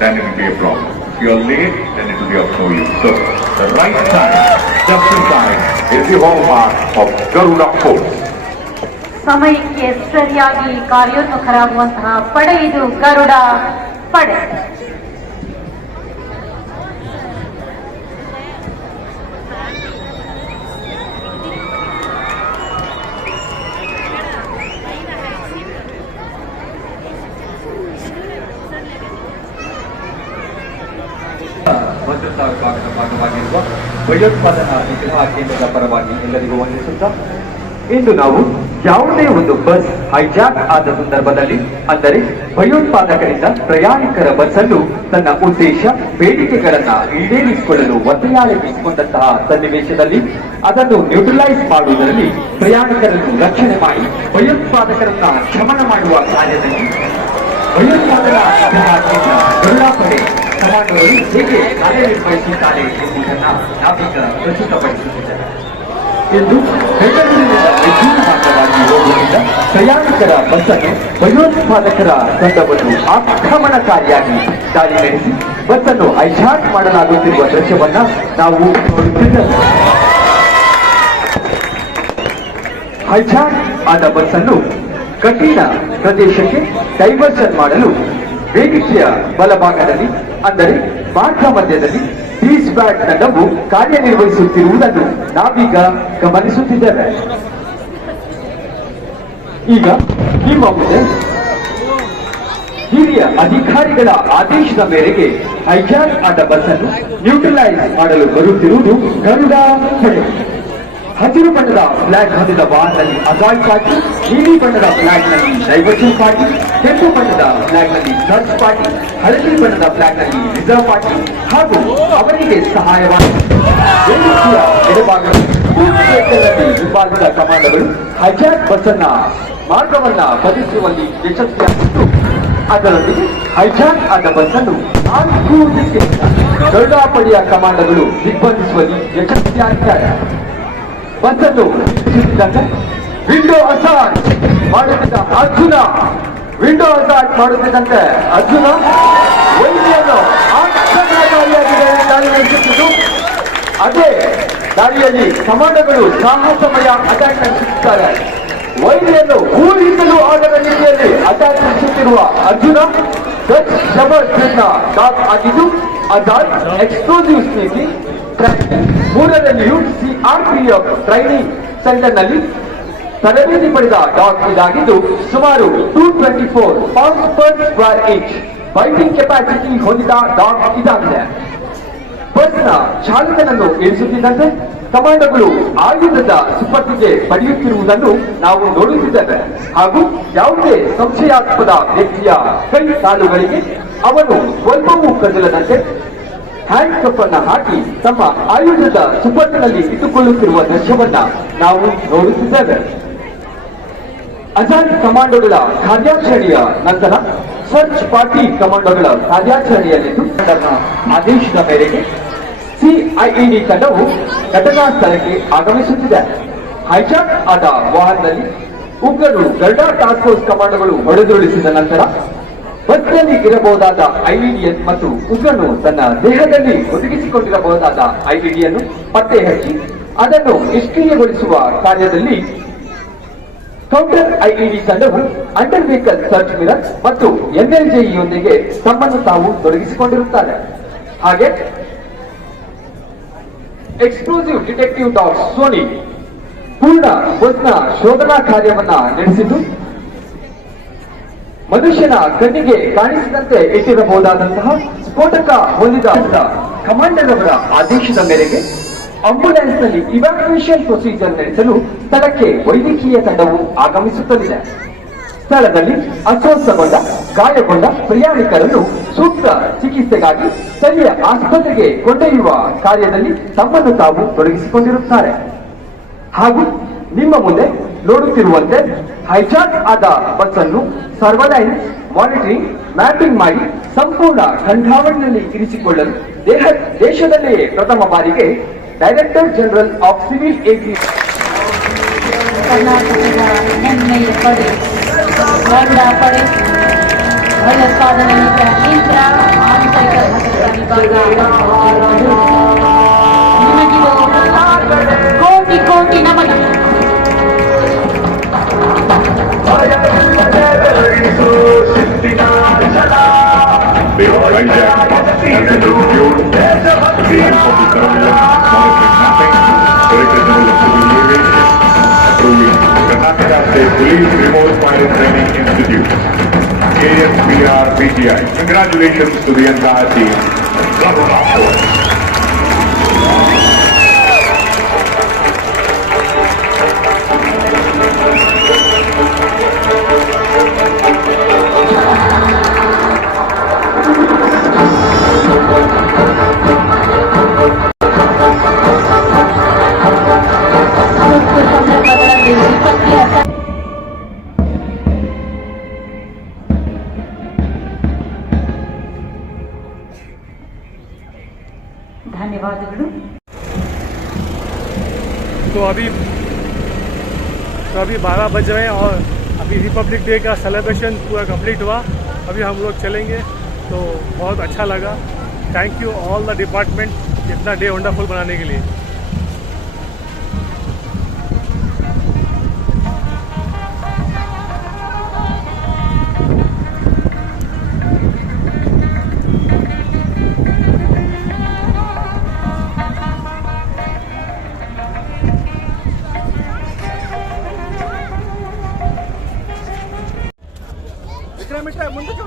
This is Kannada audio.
then it will be a problem. If you are late, then it will be of no use. So, the right time, just in time, is the hallmark of Garuda Force. ಸಮಯಕ್ಕೆ ಸರಿಯಾಗಿ ಕಾರ್ಯೋನ್ಮುಖರಾಗುವಂತಹ ಪಡೆ ಇದು ಗರುಡ ಪಡೆ. ಭದ್ರತಾ ವಿಭಾಗದ ಭಾಗವಾಗಿರುವ ಭಯೋತ್ಪಾದನಾ ನಿಗ್ರಹ ಕೇಂದ್ರದ ಪರವಾಗಿ ಎಲ್ಲರಿಗೂ ವಂದಿಸುತ್ತಾ, ಇಂದು ನಾವು ಯಾವುದೇ ಒಂದು ಬಸ್ ಹೈಜಾಕ್ ಆದ ಸಂದರ್ಭದಲ್ಲಿ, ಅಂದರೆ ಭಯೋತ್ಪಾದಕರಿಂದ ಪ್ರಯಾಣಿಕರ ಬಸ್ ಅನ್ನು ತನ್ನ ಉದ್ದೇಶ ಬೇಡಿಕೆಗಳನ್ನ ಈಡೇರಿಸಿಕೊಳ್ಳಲು ಒತ್ತೆಯಾಳಿಸಿಕೊಂಡಂತಹ ಸನ್ನಿವೇಶದಲ್ಲಿ ಅದನ್ನು ನ್ಯೂಟ್ರಲೈಸ್ ಮಾಡುವುದರಲ್ಲಿ ಪ್ರಯಾಣಿಕರನ್ನು ರಕ್ಷಣೆ ಮಾಡಿ ಭಯೋತ್ಪಾದಕರನ್ನ ಶಮನ ಮಾಡುವ ಕಾರ್ಯದಲ್ಲಿ ಭಯೋತ್ಪಾದನಾ ನಿಗ್ರಹ ಕೇಂದ್ರ ಗರುಡ ಪಡೆ ಕಮಾಂಡೋಗಳು ಹೇಗೆ ಕಾರ್ಯನಿರ್ವಹಿಸುತ್ತಾರೆ ಎಂಬುದನ್ನು ನಾವೀಗ ಪ್ರಸ್ತುತಪಡಿಸುತ್ತಿದ್ದಾರೆ. ಎಂದು ಬೆಂಗಳೂರಿನಿಂದ ವಿಭಿನ್ನ ಮಾರ್ಗವಾಗಿ ಹೋಗುತ್ತಿದ್ದ ಪ್ರಯಾಣಿಕರ ಬಸ್ಸನ್ನು ಭಯೋತ್ಪಾದಕರ ತಂಡವನ್ನು ಆಕ್ರಮಣಕಾರಿಯಾಗಿ ದಾಳಿ ನಡೆಸಿ ಬಸ್ಸನ್ನು ಹೈಜಾಕ್ ಮಾಡಲಾಗುತ್ತಿರುವ ದೃಶ್ಯವನ್ನ ನಾವು ನೋಡುತ್ತಿದ್ದೇವೆ. ಹೈಜಾಕ್ ಆದ ಬಸ್ಸನ್ನು ಕಠಿಣ ಪ್ರದೇಶಕ್ಕೆ ಡೈವರ್ಷನ್ ಮಾಡಲು ವೇದಿಕೆಯ ಬಲಭಾಗದಲ್ಲಿ, ಅಂದರೆ ಮಾರ್ಗ ಮಧ್ಯದಲ್ಲಿ ಪೀಸ್ ಬ್ಯಾಟ್ ತಂಡವು ಕಾರ್ಯನಿರ್ವಹಿಸುತ್ತಿರುವುದನ್ನು ನಾವೀಗ ಗಮನಿಸುತ್ತಿದ್ದೇವೆ. ಈಗ ನಿಮ್ಮ ಮುಂದೆ ಹಿರಿಯ ಅಧಿಕಾರಿಗಳ ಆದೇಶದ ಮೇರೆಗೆ ಹೈಜಾಕ್ ಆದ ಬಸ್ ಅನ್ನು ನ್ಯೂಟ್ರಲೈಸ್ ಮಾಡಲು ಬರುತ್ತಿರುವುದು ಗರುಡ ಪಡೆ. ಹಸಿರು ಬಣ್ಣದ ಫ್ಲಾಗ್ ಹೊಂದಿದ ವಾಹನದಲ್ಲಿ ಅಜಾಯ್ ಪಾರ್ಟಿ, ನೀಲಿ ಬಣ್ಣದ ಫ್ಲಾಗ್ ನಲ್ಲಿ ಡೈವರ್ಷನ್ ಪಾರ್ಟಿ, ಕೆಂಪು ಬಣ್ಣದ ಫ್ಲಾಗ್ ನಲ್ಲಿ ಸರ್ಚ್ ಪಾರ್ಟಿ, ಹಳದಿ ಬಣ್ಣದ ಫ್ಲಾಗ್ ನಲ್ಲಿ ರಿಸರ್ವ್ ಪಾರ್ಟಿ ಹಾಗೂ ಅವರಿಗೆ ಸಹಾಯವಾದ ವಿಭಾಗದ ಕಮಾಂಡೋಗಳು ಹೈಜಾಕ್ ಬಸ್ ಅನ್ನ ಮಾರ್ಗವನ್ನ ಬದಲಿಸುವಲ್ಲಿ ಯಶಸ್ವಿಯಾಗಿದ್ದು, ಅದರೊಂದಿಗೆ ಹೈಜಾಕ್ ಆದ ಬಸ್ ಅನ್ನು 4 ದಿಕ್ಕಿನಿಂದ ಗರುಡ ಪಡೆಯ ಕಮಾಂಡೋಗಳು ದಿಗ್ಬಂಧಿಸುವಲ್ಲಿ ಯಶಸ್ವಿಯಾಗಿದ್ದಾರೆ. ಬಸ್ ಅನ್ನು ವಿಂಡೋ ಅಸಾಲ್ಟ್ ಮಾಡುತ್ತಿದ್ದ ಅರ್ಜುನ ವೈದ್ಯನು ಆಕ್ರಮಣಕಾರಿಯಾಗಿದೆ ದಾಳಿ ನಡೆಸುತ್ತಿದ್ದು, ಅದೇ ದಾಳಿಯಲ್ಲಿ ಕಮಾಂಡೋಗಳು ಸಾಹಸಮಯ ಅಟ್ಯಾಕ್ ನಡೆಸುತ್ತಾರೆ. ವೈದ್ಯನು ಊಹಿಸಲು ಆಗದ ರೀತಿಯಲ್ಲಿ ಅಟ್ಯಾಕ್ ನಡೆಸುತ್ತಿರುವ ಅರ್ಜುನ ಡಚ್ ಶಬರ್ ನ ಡಾಗ್ ಆಗಿದ್ದು, ಅಜಾಯ್ ಎಕ್ಸ್ಪ್ಲೋಸಿವ್ ಸ್ನೇಹಿ ಮೂರರಲ್ಲಿಯೂ ಸಿಆರ್ಪಿಎಫ್ ಟ್ರೈನಿಂಗ್ ಸೆಂಟರ್ ನಲ್ಲಿ ತರಬೇತಿ ಪಡೆದ ಡಾಗ್ ಇದಾಗಿದ್ದು, ಸುಮಾರು 224 pounds per square inch biting capacity ಹೊಂದಿದ ಡಾಗ್ ಇದಾಗಿದೆ. ಬಸ್ನ ಚಾಲಕನನ್ನು ಇಳಿಸುತ್ತಿದ್ದಂತೆ ಕಮಾಂಡೋಗಳು ಆಯುಧದ ಸುಪರ್ದಿಗೆ ಪಡೆಯುತ್ತಿರುವುದನ್ನು ನಾವು ನೋಡುತ್ತಿದ್ದೇವೆ. ಹಾಗೂ ಯಾವುದೇ ಸಂಶಯಾಸ್ಪದ ವ್ಯಕ್ತಿಯ ಕೈ ಕಾಲುಗಳಿಗೆ ಅವನು ಸ್ವಲ್ಪವೂ ಕದಲದಂತೆ ಹ್ಯಾಂಡ್ ಕಪ್ ಅನ್ನ ಹಾಕಿ ತಮ್ಮ ಆಯುಧದ ಸುಪರ್ದಿನಲ್ಲಿ ಇಟ್ಟುಕೊಳ್ಳುತ್ತಿರುವ ದೃಶ್ಯವನ್ನ ನಾವು ನೋಡುತ್ತಿದ್ದೇವೆ. ಅಜಾದ್ ಕಮಾಂಡೋಗಳ ಕಾರ್ಯಾಚರಣೆಯ ನಂತರ ಸರ್ಚ್ ಪಾರ್ಟಿ ಕಮಾಂಡೋಗಳ ಕಾರ್ಯಾಚರಣೆಯಲ್ಲಿದ್ದು, ಆದೇಶದ ಮೇರೆಗೆ ಸಿಐಇಡಿ ತಂಡವು ಘಟನಾ ಸ್ಥಳಕ್ಕೆ ಆಗಮಿಸುತ್ತಿದೆ. ಹೈಜಾಕ್ ಆದ ವಾಹನದಲ್ಲಿ ಉಗ್ರರು ಗರುಡ ಟಾಸ್ಕ್ ಫೋರ್ಸ್ ಕಮಾಂಡೋಗಳು ಹೊಡೆದುರುಳಿಸಿದ ನಂತರ ಬಸ್ನಲ್ಲಿ ಇರಬಹುದಾದ ಐಇಡಿಎನ್ ಮತ್ತು ಉಗ್ರನು ತನ್ನ ದೇಹದಲ್ಲಿ ಒದಗಿಸಿಕೊಂಡಿರಬಹುದಾದ ಐಇಡಿಯನ್ನು ಪತ್ತೆ ಹಚ್ಚಿ ಅದನ್ನು ನಿಷ್ಕ್ರಿಯಗೊಳಿಸುವ ಕಾರ್ಯದಲ್ಲಿ ಕೌಂಟರ್ ಐಇಡಿ ತಂಡವು ಅಂಡರ್ ವೆಹಿಕಲ್ ಸರ್ಚ್ ಮಿರರ್ ಮತ್ತು ಎನ್ಎಲ್ಜೆಯೊಂದಿಗೆ ತಮ್ಮನ್ನು ತಾವು ತೊಡಗಿಸಿಕೊಂಡಿರುತ್ತಾರೆ. ಹಾಗೆ ಎಕ್ಸ್ಪ್ಲೋಸಿವ್ ಡಿಟೆಕ್ಟಿವ್ ಡಾಗ್ ಸೋನಿ ಪೂರ್ಣ ಬಸ್ನ ಶೋಧನಾ ಕಾರ್ಯವನ್ನ ನಡೆಸಿದ್ದು, ಮನುಷ್ಯನ ಕಣ್ಣಿಗೆ ಕಾಣಿಸಿದಂತೆ ಇಟ್ಟಿರಬಹುದಾದಂತಹ ಸ್ಫೋಟಕ ಹೊಂದಿದ ಕಮಾಂಡರ್ ಅವರ ಆದೇಶದ ಮೇರೆಗೆ ಆಂಬ್ಯುಲೆನ್ಸ್ ನಲ್ಲಿ ಇವ್ಯಾಕ್ಯುಯೇಷನ್ ಪ್ರೊಸೀಜರ್ ನಡೆಸಲು ಸ್ಥಳಕ್ಕೆ ವೈದ್ಯಕೀಯ ತಂಡವು ಆಗಮಿಸುತ್ತಲಿದೆ. ಸ್ಥಳದಲ್ಲಿ ಅಸ್ವಸ್ಥಗೊಂಡ ಗಾಯಗೊಂಡ ಪ್ರಯಾಣಿಕರನ್ನು ಸೂಕ್ತ ಚಿಕಿತ್ಸೆಗಾಗಿ ಸ್ಥಳೀಯ ಆಸ್ಪತ್ರೆಗೆ ಕೊಂಡೊಯ್ಯುವ ಕಾರ್ಯದಲ್ಲಿ ತಮ್ಮನ್ನು ತಾವು ತೊಡಗಿಸಿಕೊಂಡಿರುತ್ತಾರೆ. ಹಾಗೂ ನಿಮ್ಮ ಮುಂದೆ ನೋಡುತ್ತಿರುವಂತೆ ಹೈಜಾಕ್ ಆದ ಬಸ್ ಅನ್ನು ಸರ್ವಲೈನ್ಸ್ ಮಾನಿಟರಿಂಗ್ ಮ್ಯಾಪಿಂಗ್ ಮಾಡಿ ಸಂಪೂರ್ಣ ಕಣ್ಗಾವಲಿನಲ್ಲಿ ಇರಿಸಿಕೊಳ್ಳಲು ದೇಶದಲ್ಲಿಯೇ ಪ್ರಥಮ ಬಾರಿಗೆ director general of civil aviation ಕರ್ನಾಟಕದ ಹೆಮ್ಮೆಯ ಪಡೆ ಗರುಡ ಪಡೆ ಭಯೋತ್ಪಾದನೆ ಕೇಂದ್ರ They hijacked and interviewed the chief of the surveillance, monitoring mapping, Director General of Civil Aviation, approving Karnataka State Police Remote Pilot Training Institute, KSPR PTI. Congratulations to the entire team. Garuda Force. ತುರ್ತು ಸಂದರ್ಭಗಳಲ್ಲಿ ವಿಪತ್ತಿನ ಧನ್ಯವಾದಗಳು. तो अभी 12 बज रहे हैं और अभी रिपब्लिक डे का सेलिब्रेशन पूरा कंप्लीट हुआ. अभी हम लोग चलेंगे तो बहुत अच्छा लगा. Thank you all the department इतना डे वंडरफुल बनाने के लिए. ವಿಕ್ರಮ್ ಮುಂದಕ್ಕೆ